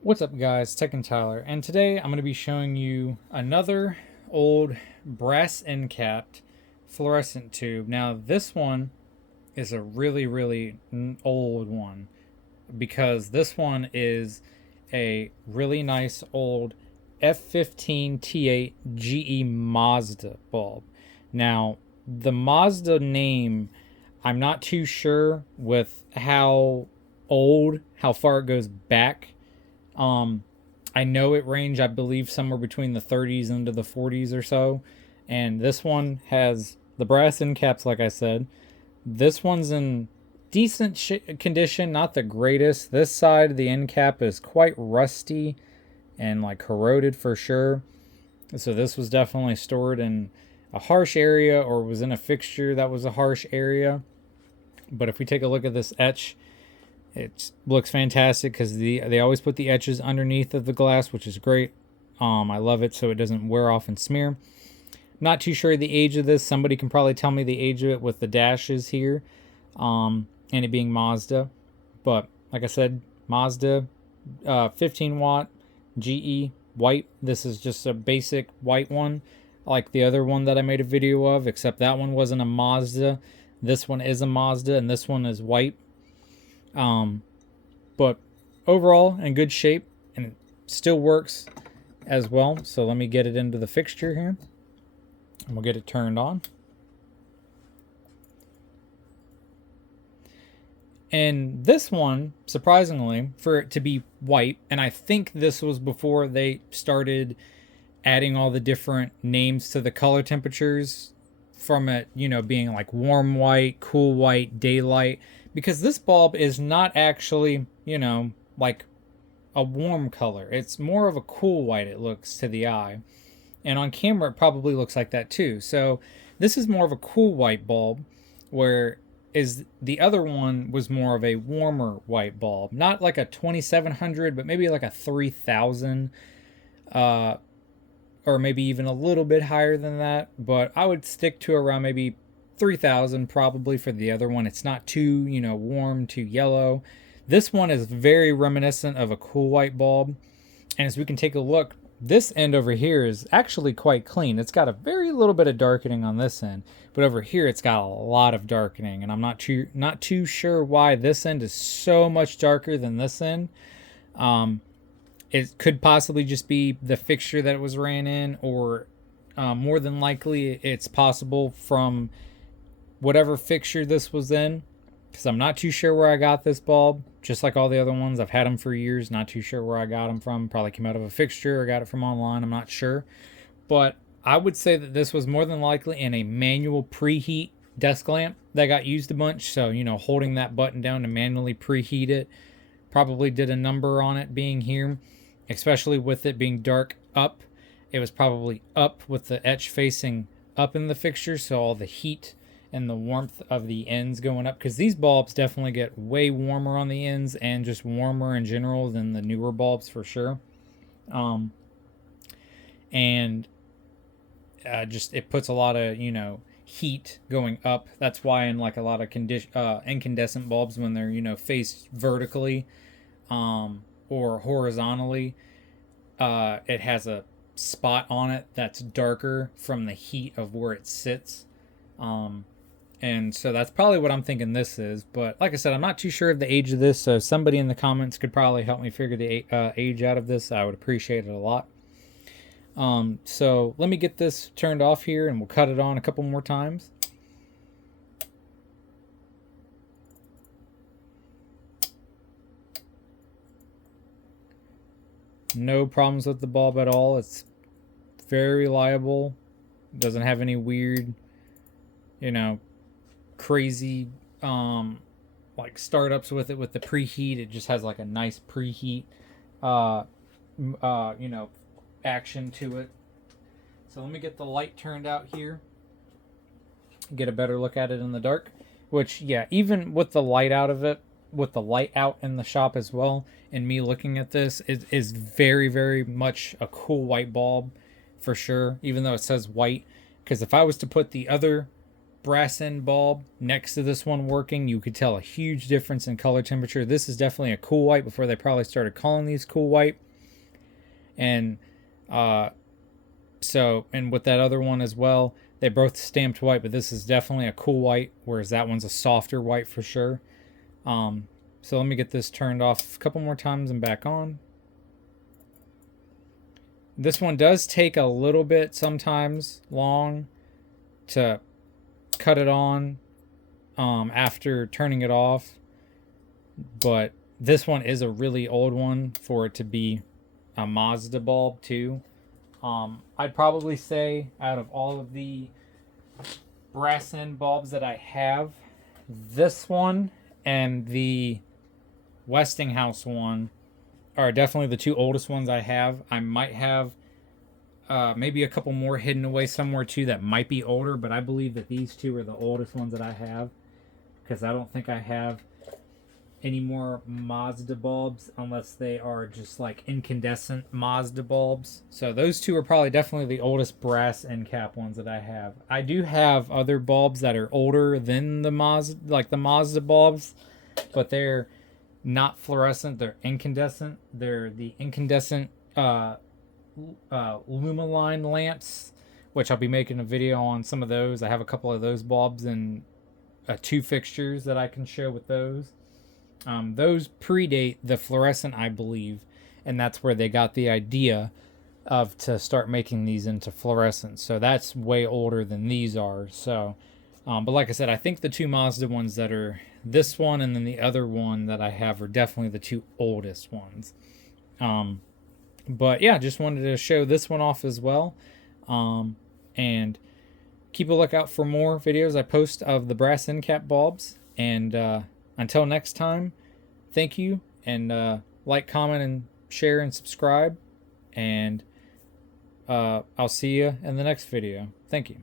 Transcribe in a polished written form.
What's up guys, Tech and Tyler, and today I'm going to be showing you another old brass end capped fluorescent tube. Now this one is a really old one because this one is a really nice old F15 T8 GE Mazda bulb. Now the Mazda name, I'm not too sure with how far it goes back. I know it ranged, I believe, somewhere between the 30s into the 40s or so. And this one has the brass end caps, like I said. This one's in decent condition, not the greatest. This side of the end cap is quite rusty and like corroded for sure. So this was definitely stored in a harsh area or was in a fixture that was a harsh area. But if we take a look at this etch, it looks fantastic because they always put the etches underneath of the glass, which is great. I love it so it doesn't wear off and smear. Not too sure the age of this. Somebody can probably tell me the age of it with the dashes here, and it being Mazda. But like I said, Mazda, 15 watt GE white. This is just a basic white one, like the other one that I made a video of, except that one wasn't a Mazda. This one is a Mazda, and this one is white. But overall in good shape, and it still works as well. So let me get it into the fixture here and we'll get it turned on. And this one, surprisingly, for it to be white, and I think this was before they started adding all the different names to the color temperatures, from it, being like warm white, cool white, daylight, because this bulb is not actually, like a warm color. It's more of a cool white, it looks to the eye. And on camera, it probably looks like that too. So this is more of a cool white bulb, where is the other one was more of a warmer white bulb. Not like a 2700, but maybe like a 3000, or maybe even a little bit higher than that. But I would stick to around maybe 3000 probably for the other one. It's not too, warm, too yellow. This one is very reminiscent of a cool white bulb. And as we can take a look, this end over here is actually quite clean. It's got a very little bit of darkening on this end, but over here it's got a lot of darkening, and I'm not too sure why this end is so much darker than this end. It could possibly just be the fixture that it was ran in, or more than likely it's possible from whatever fixture this was in, because I'm not too sure where I got this bulb. Just like all the other ones, I've had them for years, not too sure where I got them from. Probably came out of a fixture or got it from online, I'm not sure. But I would say that this was more than likely in a manual preheat desk lamp that got used a bunch. So, holding that button down to manually preheat it probably did a number on it being here, especially with it being dark up. It was probably up with the etch facing up in the fixture, so all the heat and the warmth of the ends going up, because these bulbs definitely get way warmer on the ends and just warmer in general than the newer bulbs for sure. And just it puts a lot of heat going up. That's why in like a lot of incandescent bulbs, when they're faced vertically or horizontally, it has a spot on it that's darker from the heat of where it sits. And so that's probably what I'm thinking this is. But like I said, I'm not too sure of the age of this, so somebody in the comments could probably help me figure the age out of this. I would appreciate it a lot. So let me get this turned off here, and we'll cut it on a couple more times. No problems with the bulb at all. It's very reliable. Doesn't have any weird, crazy like startups with it with the preheat. It just has like a nice preheat action to it. So let me get the light turned out here, get a better look at it in the dark. Which, yeah, even with the light out of it, with the light out in the shop as well, and me looking at this, it is very much a cool white bulb for sure, even though it says white. Because if I was to put the other brass end bulb next to this one working, you could tell a huge difference in color temperature. This is definitely a cool white before they probably started calling these cool white. And and with that other one as well, they both stamped white, but this is definitely a cool white, whereas that one's a softer white for sure. So let me get this turned off a couple more times and back on. This one does take a little bit sometimes long to cut it on after turning it off, but this one is a really old one for it to be a Mazda bulb too. I'd probably say out of all of the brass end bulbs that I have, this one and the Westinghouse one are definitely the two oldest ones I have. I might have maybe a couple more hidden away somewhere too that might be older, but I believe that these two are the oldest ones that I have, because I don't think I have any more Mazda bulbs unless they are just like incandescent Mazda bulbs. So those two are probably definitely the oldest brass end cap ones that I have. I do have other bulbs that are older than the Mazda, like the Mazda bulbs, but they're not fluorescent, they're incandescent. They're the incandescent Lumaline lamps, which I'll be making a video on some of those. I have a couple of those bulbs and 2 fixtures that I can show with those. Those predate the fluorescent, I believe, and that's where they got the idea of to start making these into fluorescent. So that's way older than these are. So, but like I said, I think the 2 Mazda ones that are this one and then the other one that I have are definitely the 2 oldest ones. But yeah, just wanted to show this one off as well. And keep a lookout for more videos I post of the brass end cap bulbs. And until next time, thank you. And like, comment, and share, and subscribe. And I'll see you in the next video. Thank you.